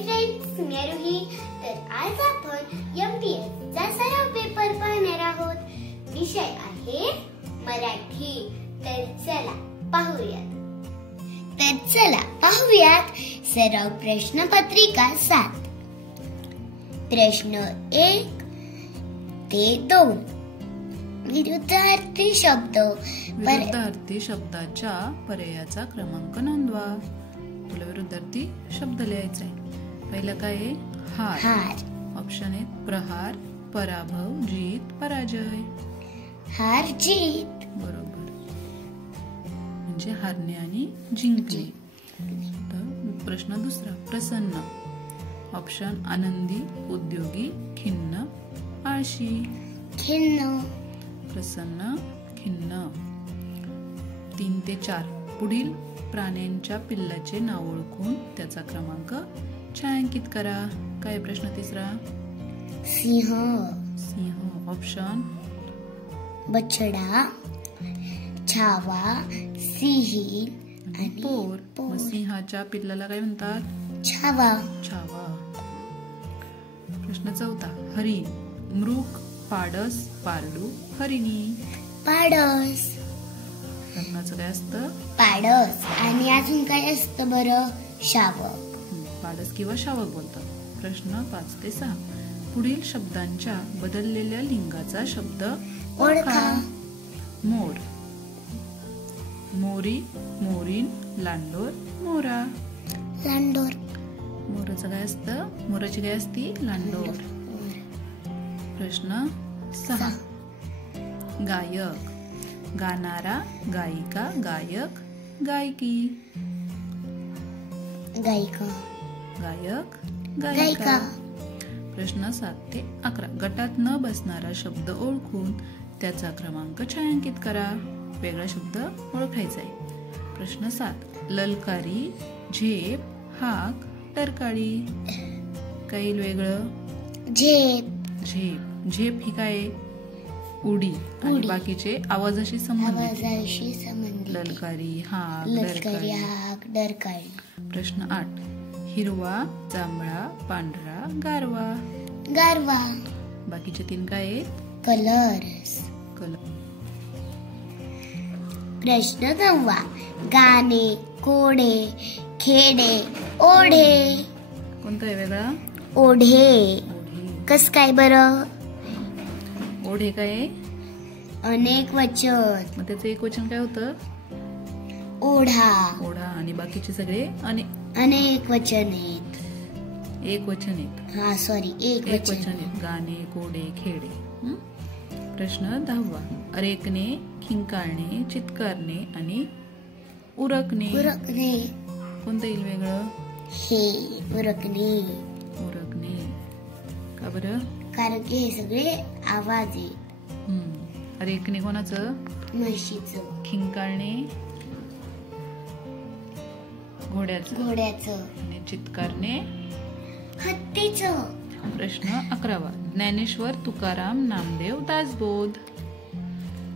Hi friends, मी आरोही. तर आज आपण MPS चा सराव पेपर पाहणार आहोत. विषय आहे मराठी. तर चला पाहूयात सराव प्रश्नपत्रिका 7. प्रश्न 1 ते 2. विरुद्धार्थी शब्दाच्या पर्यायाचा क्रमांक नोंदवा. तुला विरुद्धार्थी शब्द लिहायचा आहे. पहिला काय आहे? हार. ऑप्शन आहेत प्रहार, पराभव, जीत, पराजय. हार, जीत. बरोबर, म्हणजे हारणे आणि जिंकणे. प्रश्न दुसरा, प्रसन्न. ऑप्शन आनंदी, उद्योगी, खिन्न, आळशी. खिन्न. प्रसन्न, खिन्न. 3 ते 4. पुढील प्राण्यांच्या पिल्लाचे नाव ओळखून त्याचा क्रमांक छायांकित करा. काय प्रश्न तिसरा? सिंह. ऑप्शन बछडा, छावा, सिंह आणि पोर. सिंहाच्या पिल्लाला काय म्हणतात? छावा. प्रश्न 4. हरिण. मृग, पाडस, पारडू, हरिणी. पाडस. लग्नाचं काय असतं? पाडस. आणि अजून काय असतं बरं? शावक. पाडस किंवा शावक बोलतात. प्रश्न 5 ते 6. पुढील शब्दांच्या बदललेल्या लिंगाचा शब्द ओळखा. मोर. मोरी, मोरीन, लांडोर, मोरा. लांडोर. मोराचं काय असतं? मोराची काय असती? लांडोर. प्रश्न 6. गायक. गाणारा, गायिका, गायक, गायकी. गायिका. गायक, गायिका. प्रश्न 7 ते 11. गटात न बसणारा शब्द ओळखून त्याचा क्रमांक छायांकित करा. वेगळा शब्द ओळखायचा आहे. प्रश्न 7. ललकारी, झेप, हाक, टरकाळी. काही वेगळं? झेप ही काय? उडी. आणि बाकीचे आवाजाशी संबंधित. ललकारी, हाक, डरकाळी. प्रश्न 8. हिरवा, जांभळा, पांढरा, गारवा. बाकीचे 3 काय आहेत? कलर्स. प्रश्न 9. गाणे, कोडे, खेडे, ओढे. कोणता आहे वेगळा? ओढे. कस काय बरं? ओढे काय? अनेक वचन. मग त्याचं एक वचन काय होतं? ओढा. आणि बाकीचे सगळे अनेक वचन आहेत. एक वचन आहेत. एक वचन आहेत. गाणे, कोडे, खेडे. प्रश्न 10. रेकणे, खिंकाळणे, चित्कारणे आणि उरकणे. कोणतं येईल वेगळं? उरकणे. का बरं? कारण की हे सगळे आवाज आहेत. रेकणे कोणाचं? म्हशीचं. खिंकाळणे घोड्याचं. आणि चित्कारणे हत्तीचं. प्रश्न 11. ज्ञानेश्वर, तुकाराम, नामदेव, दासबोध.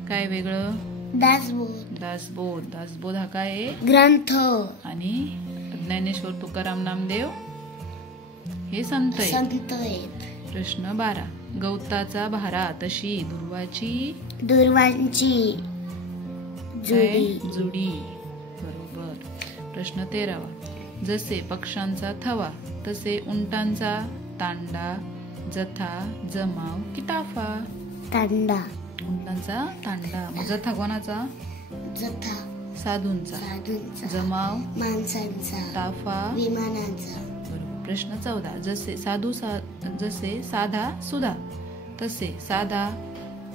काय वेगळं? दासबोध हा काय? ग्रंथ. आणि ज्ञानेश्वर, तुकाराम, नामदेव हे संत आहेत. प्रश्न 12. गवताचा भारा तशी दुर्वांची जुडी. बरोबर. प्रश्न 13. जसे पक्ष्यांचा थवा तसे उंटांचा तांडा, जथा, जमाव की ताफा. तांडा. उंटांचा तांडा. जथा कोणाचा? साधूंचा. जमाव माणसांचा. ताफा विमानांचा. प्रश्न 14. जसे साधा सुधा तसे साधा,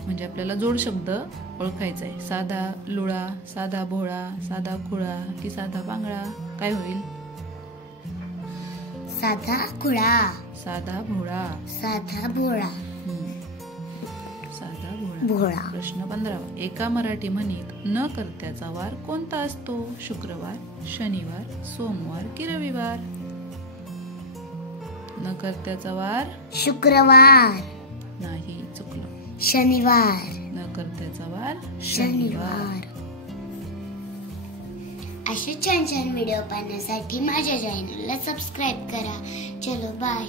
म्हणजे आपल्याला जोड शब्द ओळखायचा आहे. साधा लुळा, साधा भोळा, साधा खुळा की साधा पांगळा. काय होईल? साधा खुळा. साधा भोळा. साधा भोळा. प्रश्न 15. एका मराठी म्हणीत न कर्त्याचा वार कोणता असतो? शुक्रवार, शनिवार, सोमवार की रविवार. न कर्त्याचा वार शुक्रवार. नाही, चुकलं. शनिवार. न कर्त्याचा वार शनिवार. असे छान छान व्हिडिओ पाहण्यासाठी माझ्या चॅनलला सबस्क्राईब करा. चलो बाय.